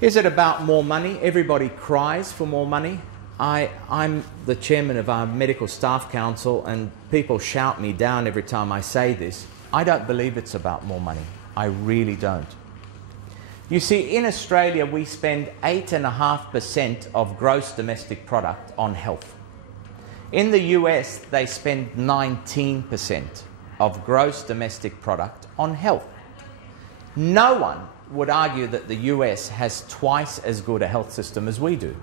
Is it about more money? Everybody cries for more money. I'm the chairman of our Medical Staff Council, and people shout me down every time I say this. I don't believe it's about more money. I really don't. You see, in Australia, we spend 8.5% of gross domestic product on health. In the US, they spend 19% of gross domestic product on health. No one would argue that the US has twice as good a health system as we do.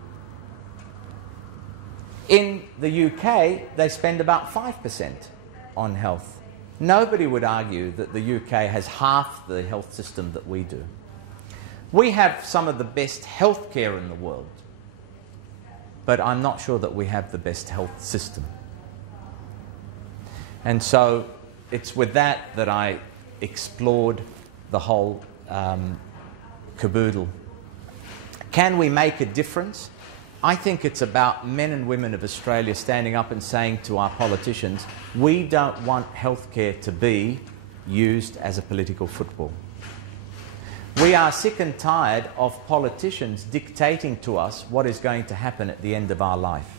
In the UK, they spend about 5% on health. Nobody would argue that the UK has half the health system that we do. We have some of the best health care in the world, but I'm not sure that we have the best health system. And so it's with that that I explored the whole caboodle. Can we make a difference? I think it's about men and women of Australia standing up and saying to our politicians, we don't want healthcare to be used as a political football. We are sick and tired of politicians dictating to us what is going to happen at the end of our life.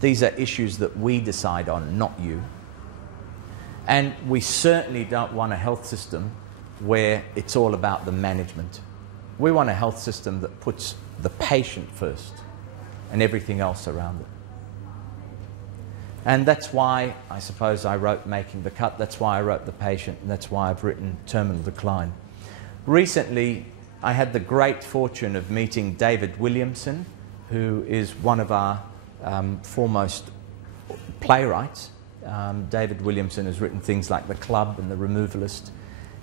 These are issues that we decide on, not you. And we certainly don't want a health system where it's all about the management. We want a health system that puts the patient first and everything else around it. And that's why, I suppose, I wrote Making the Cut. That's why I wrote The Patient, and that's why I've written Terminal Decline. Recently, I had the great fortune of meeting David Williamson, who is one of our foremost playwrights. David Williamson has written things like The Club and The Removalist.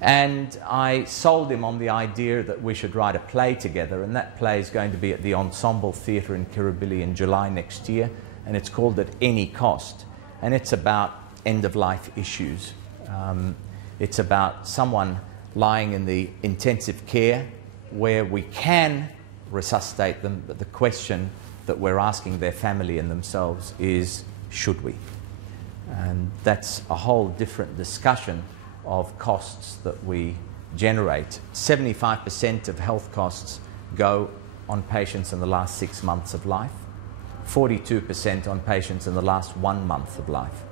And I sold him on the idea that we should write a play together, and that play is going to be at the Ensemble Theatre in Kirribilli in July next year, and it's called At Any Cost, and it's about end-of-life issues. It's about someone lying in the intensive care where we can resuscitate them, but the question that we're asking their family and themselves is, should we? And that's a whole different discussion of costs that we generate. 75% of health costs go on patients in the last 6 months of life, 42% on patients in the last 1 month of life.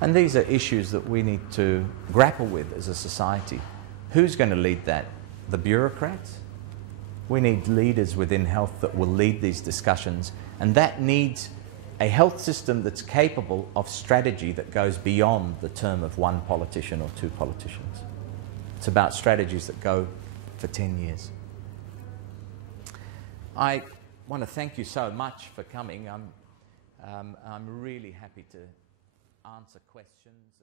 And these are issues that we need to grapple with as a society. Who's going to lead that? The bureaucrats? We need leaders within health that will lead these discussions, and that needs a health system that's capable of strategy that goes beyond the term of one politician or two politicians. It's about strategies that go for 10 years. I want to thank you so much for coming. I'm really happy to answer questions.